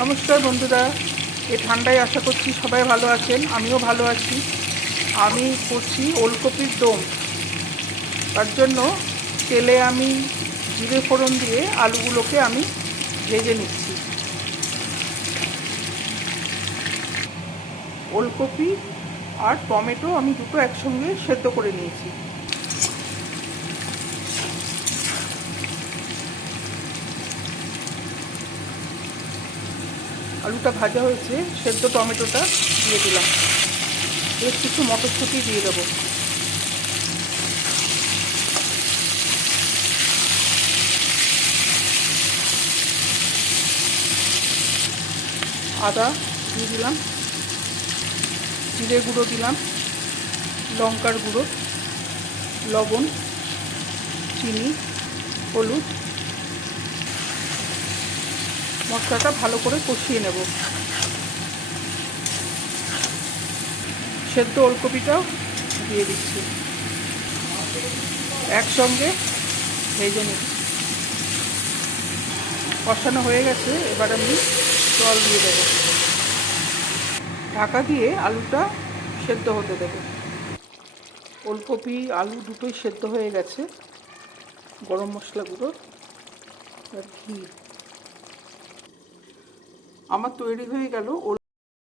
নমস্কার বন্ধুরা, এই ঠান্ডায় আশা করছি সবাই ভালো আছেন। আমিও ভালো আছি। আমি করছি ওলকপির দম। তার জন্য তেলে আমি জিরে ফোড়ন দিয়ে আলুগুলোকে আমি ভেজে নিচ্ছি। ওলকপি আর টমেটো আমি দুটো একসঙ্গে সেদ্ধ করে নিয়েছি। আলুটা ভাজা হয়েছে, সেদ্ধ টমেটোটা দিয়ে দিলাম। বেশ কিছু মটরশুঁটি দিয়ে দেবো। আদা দিয়ে দিলাম, জিরে গুঁড়ো দিলাম, লঙ্কার গুঁড়ো, লবণ, চিনি, হলুদ। মশলাটা ভালো করে কষিয়ে নেব। সেদ্ধ ওলকপিটাও দিয়ে দিচ্ছি, একসঙ্গে ভেজে নিচ্ছি। কষানো হয়ে গেছে, এবার আমি জল দিয়ে দেবো। ঢাকা দিয়ে আলুটা সেদ্ধ হতে দেবো। ওলকপি আলু দুটোই সেদ্ধ হয়ে গেছে। গরম মশলা গুঁড়ো আর ঘি আমার তৈরি হয়ে গেল